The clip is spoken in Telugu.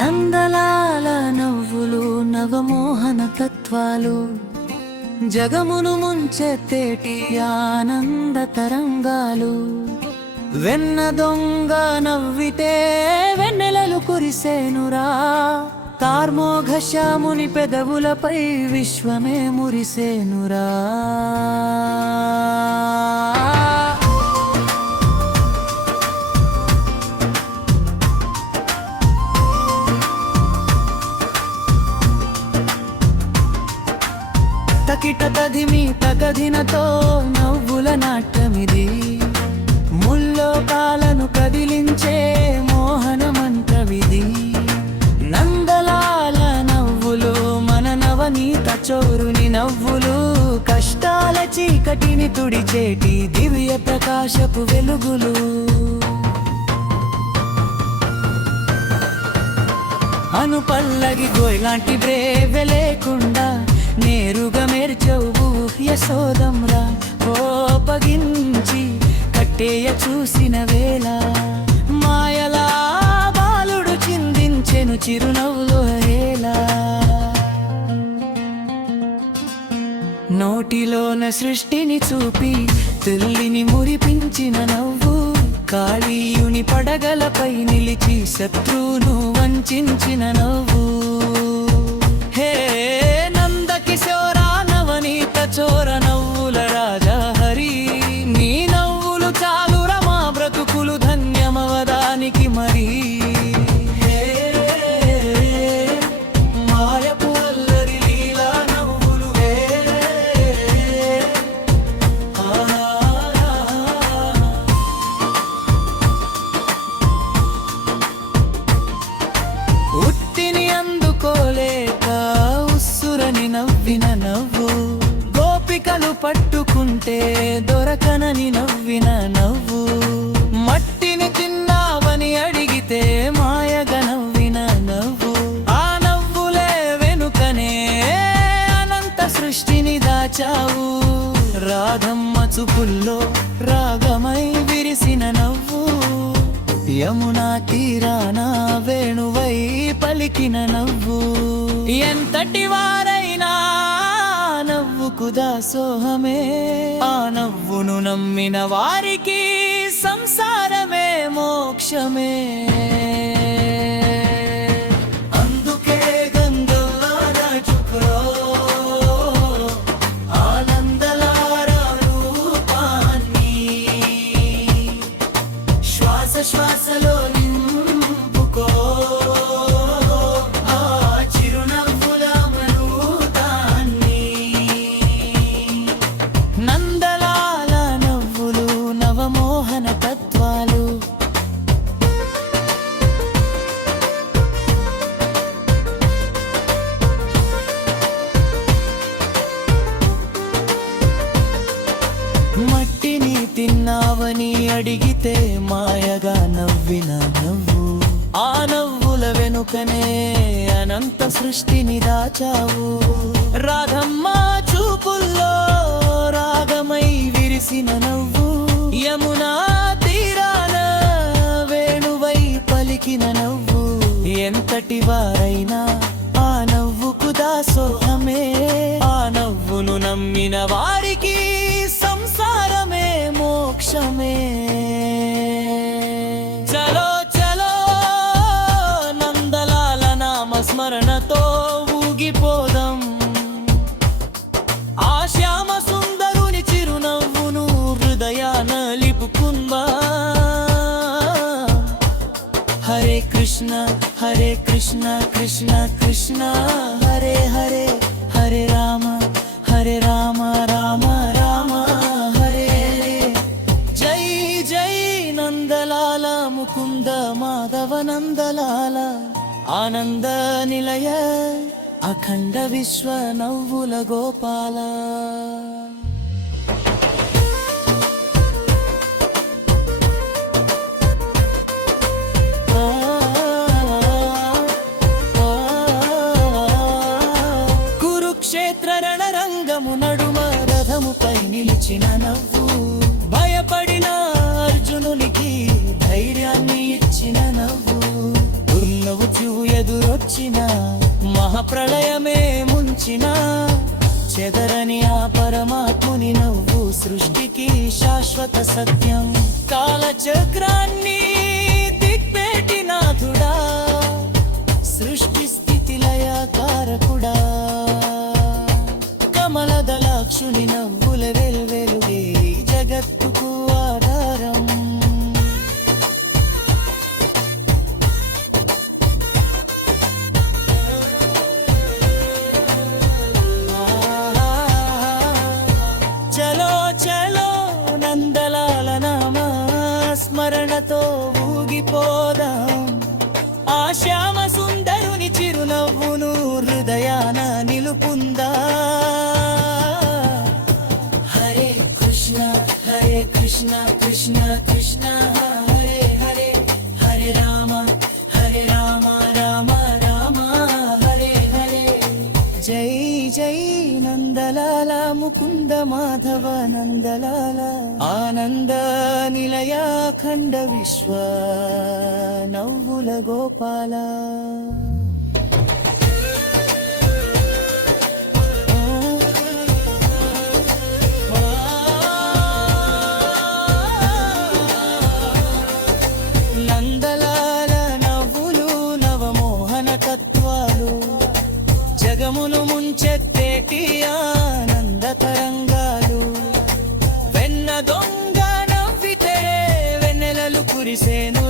నందలాల నవ్వులు నవమోహన తత్వాలు జగమును ముంచెత్తేటి ఆనంద తరంగాలు. వెన్న దొంగ నవ్వితే వెన్నెలలు కురిసేనురా, కార్మోఘశ్యాముని పెదవులపై విశ్వమే మురిసేనురా. తకిట తదిమి తగదినతో నవ్వుల నాట్యమిది, ముల్లోకాలను కదిలించే మోహన మంత్రవిది. నందలాల నవ్వులు మన నవనీత చోరుని నవ్వులు, కష్టాల చీకటిని తుడిచేటి దివ్య ప్రకాశపు వెలుగులు. అనుపల్లగి గోయలాంటి బ్రేవె లేకుండా నేరుగా మెర్చవు యశోదమ్రా, కోపగించి కట్టేయ చూసిన వేళ మాయలా బాలుడు చిందించెను చిరునవ్వులు హేలా. నోటిలోన సృష్టిని చూపి తల్లిని మురిపించిన నవ్వు, కాళీయుని పడగలపై నిలిచి శత్రువును వంచిన నవ్వు. హే నందకిశోరా నవనీత చోర నవ్వుల రాజా హరి, నీ నవ్వులు చాలురా మా బ్రతుకులు ధన్యమవదానికి మరి. మాయపు అల్లరి లీలా నవ్వులు ఉట్టిని అందుకోలేక ఉస్సురని నవ్విన నవ్వు, గోపికలు పట్టుకుంటే దొరకనని నవ్విన నవ్వు. మట్టిని తిన్నావని అడిగితే మాయగా నవ్విన నవ్వు, ఆ నవ్వులే వెనుకనే అనంత సృష్టిని దాచావు. రాధమ్మ చూపుల్లో రాగమై విరిసిన నవ్వు, యమునా తీరాన వేణువై పలికిన నవ్వు. ఎంతటి వారైనా నవ్వుకు దాసోహమే, ఆ నవ్వును నమ్మిన వారికి సంసారమే మోక్షమే. అందుకే గంగల్లా నాచుకురో ఆనందలార రూపాన్ని, శ్వాస శ్వాసలో నింపుకో ఆ చిరునవ్వుల మరుతాన్ని. నందలాల నవ్వులు నవమోహన తత్వాలు, మట్టిని తిన్నావని అడిగితే మాయగా నవ్విన నవ్వు, ఆ నవ్వుల వెనుకనే అనంత సృష్టిని దాచావు. రాధమ్మ చూపుల్లో రాగమై విరిసిన నవ్వు, యమునా తీరాన వేణువై పలికిన నవ్వు. ఎంతటి వారైనా ఆ నవ్వుకు దాసోహమే, ఆ నవ్వును నమ్మిన వారికి సంసారమే మోక్షమే. చలో చలో నందలాల నామ స్మరణతో ఊగిపోదాం, ఆ శ్యామ సుందరుని చిరునవ్వును హృదయాన లిపుకుందా. హరే కృష్ణ కృష్ణ కృష్ణ హరే హరే, హరే రామ రామ రామ హరే హరే. జై జై నందలాల ముకుంద మాధవ నందలాల, ఆనంద నిలయ అఖండ విశ్వ నవ్వుల గోపాల. కురుక్షేత్ర రణరంగము నడుమ రథముపై నిలిచిన నవ్వు, భయపడిన అర్జునునికి ధైర్యాన్ని ఇచ్చిన నవ్వు. దుర్నవ్వు చెదరని ఆ పరమాత్ముని నవ్వు సృష్టికి శాశ్వత సత్యం. కాలచక్రాన్ని దిక్పేటినాథుడా, సృష్టి స్థితి లయ కారకుడా, కమలదలాక్షుని నవ్వుల వెలువెలుగే జగత్తుకు ఆధారం. చలో చలో నందలాల నామ స్మరణతో ఊగిపోదాం, ఆ శ్యామ సుందరుని చిరునవ్వును హృదయాన నిలుపుందా. హరే కృష్ణ కృష్ణ కృష్ణ హరే హరే, హరే రామ రామ రామ హరే హరే. జై జై నందలాల ముకుంద మాధవ నందలాల, ఆనంద నిలయ ఖండ విశ్వ నవ్వుల గోపాల. నందలాల నవ్వులు నవమోహన తత్వాలు, జగమును ముంచెత్తేటి ఆనంద తరంగాలు. వెన్న దొంగ నవ్వితే వెన్నెలలు కురిసేను,